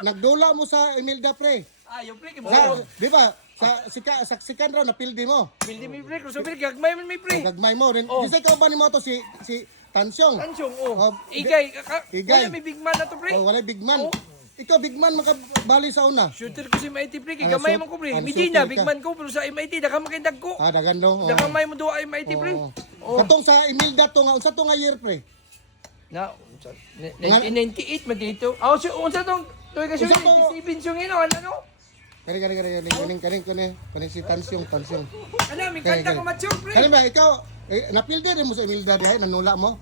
nagdula mo sa Imelda pre. Yung pre, Di ba? Sa sikan raw napildi mo. Pildi mi pre, crossover, gagmay man may pre. Gagmay mo rin. Di sa ikaw ba ni mo to si Tansyong? Tansyong, Oh, Igay, Igay. wala may big man na to pre. Oh, wala big man. Ikaw big man makabali sa una. Shooter ko si MIT pre, gamay man ko pre. Medina, big man ko, pero sa MIT, daga makindag ko. Dagan no. Daga may mo doa MIT pre. Katong sa Imelda to nga unsa to nga year pre? Na, 1998 man dito. Unsa tong, toy kasi 97 yung ino, ano? Kani si Tansyong. Ano, may kanta ko mature pre. Kani ba ikaw napildi rin mo sa Imelda dihay nanula mo?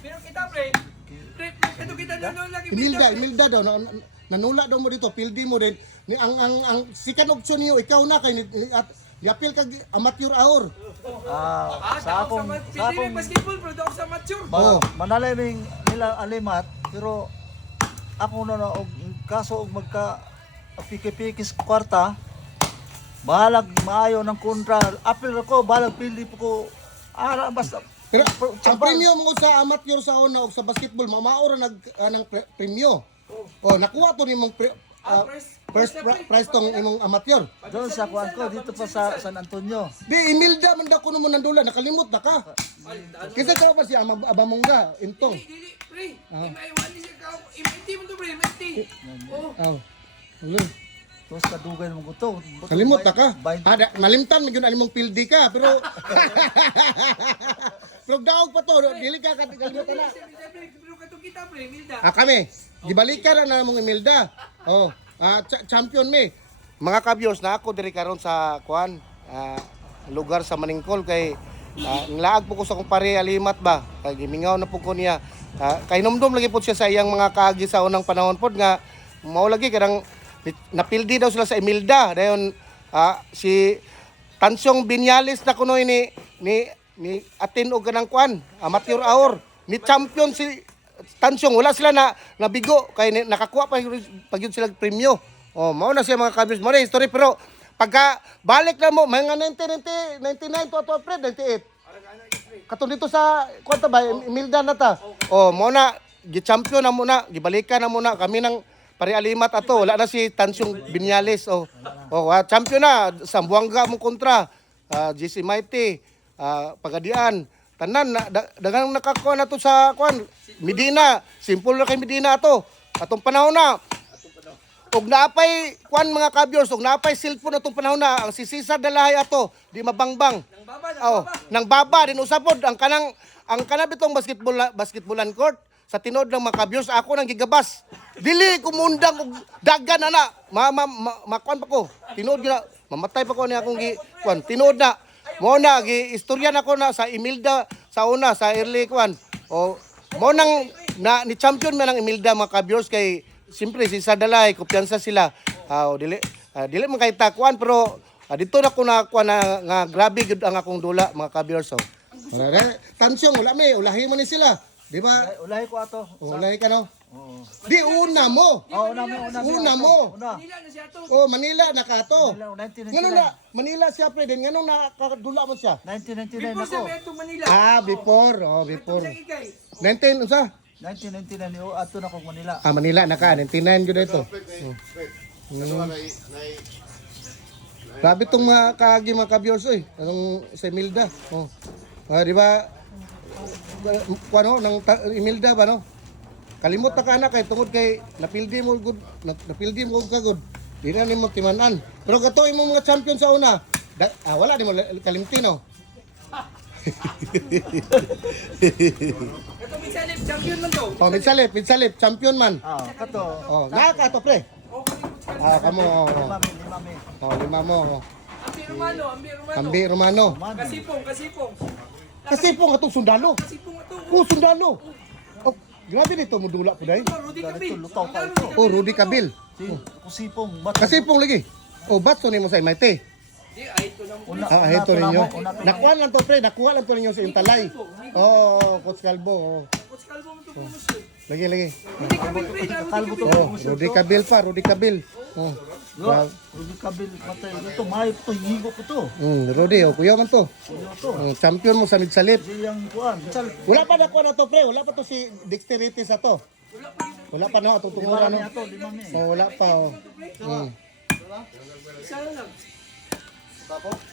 Pero kita pre, ito kita doon lagi. Imelda daw nanula daw mo dito, pildi mo din. Ni ang second option niyo ikaw na kay at yapil kag amateur hour. Sa akong basketball pero daw sa mature. manaliming nila alimat pero ako na og kaso og magka piki-pikis kwarta bahalag maayo ng kontra apil ako bahalag pili ko ara basta Pero ang premium mo sa amateur sa una o sa basketball mamaora ng premium. Nakuha to nimong first prize tong imong amateur. doon sa kuan ko dito pa sa San Antonio. Di Imelda man daw kuno mo nandula nakalimot na ka. Kita ka ba si Abamongga intong. Dili pre, imaiwali siya ka. MIT mo to pre, MIT. Ulo. Tos kadugay mo guto. Kalimot na ka. Malimtan magyud animong pildi ka pero pero daog pa to dili ka kalimot na. Pero kato kita pre, Milda. Kami gibalikan na namong Imelda. Champion mi. Mga kabyos na ako diri karon sa kuan lugar sa Maningkol kay nilaag po ko sa kumpare Alimat ba kay gimingaw na po ko niya. Kay numdum lagi po siya sa iyang mga kaagi sa unang panahon pod nga mao lagi kadang napildi daw sila sa Imelda dayon si Tansyong Binyales na kuno ni atin og kanang kuan amateur hour ni champion si Tansyong wala sila na nabigo kay nakakuha pa pagyud sila premyo. Mao na siya mga kabis mo na history pero pagka balik na mo mga 99 to Fred 98. Katong dito sa kwanta ba Imelda na ta. Mao na gi-champion na muna, gibalikan na muna kami ng Pare Alimat ato, wala na si Tansyong Binyales. Champion na, Sambuanga mong kontra, GC Mighty, Pagadian. Tanan, dagang nakakuha na to sa kuan. Medina, simple na kay Medina ato. Atong panahon na. Og naapay kuan mga kabyos, og naapay cellphone atong panahon na, ang si Cesar Dalahay ato, di mabangbang. Nang baba din usapod ang kanang bitong basketballan court. Sa tinod ng mga kabyos, ako nang gigabas. Dili kumundang og dagan ana. Makuan pa ko. Tinod gina, mamatay pa ko ni akong kuan. Tinod na. Mo na gi-istorya na ko na sa Imelda sa una sa early kuan. Mo nang ni champion man ang Imelda mga kabyos kay simpre si Sadalay, kumpiyansa sila. Dili man kay takuan pero dito na ko na kuan nga grabe gud ang akong dula mga kabyos. Tansyong wala may ulahi man ni sila. Di ba? Ulahi ko ato. Ulahi ka no? Di una mo. Una mo. Manila na siya to. Manila na ka to. 1999. Ngano na Manila siya pre din ngano nakadula mo siya? 1999 Before ako. siya may itong Manila. Before. Before. Siya ikay. 19 unsa? 1999 ato na kog Manila. Manila na ka 99 gyud ito. Grabe tong mga kaagi mga kabyos oy. Anong sa Imelda. Di ba? Kuano nang Imelda ba no? Kalimot na ka anak kay tungod kay napildi mo ka good. Di na nimo timan-an. Pero kato imong mga champion sa una. Wala nimo kalimti no. Ito Mitsalip, champion man to. Mitsalip, champion man. Kato. Naka to pre. Kamo. Lima mo. Ambi Romano. Kasipong. Kasipong atong sundalo. Kasipong ato. Sundalo. Grabe nito mudula po dai. Rudy Cabil. Lutaw pa ito. Rudy Cabil. Kusipong bat. Kasipong lagi. Batso nimo sa MIT. Di ay ito na. Ito ninyo. Nakuha lang to pre, nakuha lang to ninyo sa yung talay. Coach Calvo. Coach Calvo mo to pumusyo. Lagi. Rudy Cabil pre, Kalbo to. Rudy Cabil pa, Rudy Cabil. Rudy Cabil matay. Ito may to higo ko to. Rudy, kuya man to. Champion mo sa Mitsalip. Siyang kuan. Wala pa nakuha na to pre, wala pa to si Dexterity sa to. Wala pa na, atong Lima tungura rami no. ato, lima mi. Oh, wala pa oh. Isa lang. Tapos?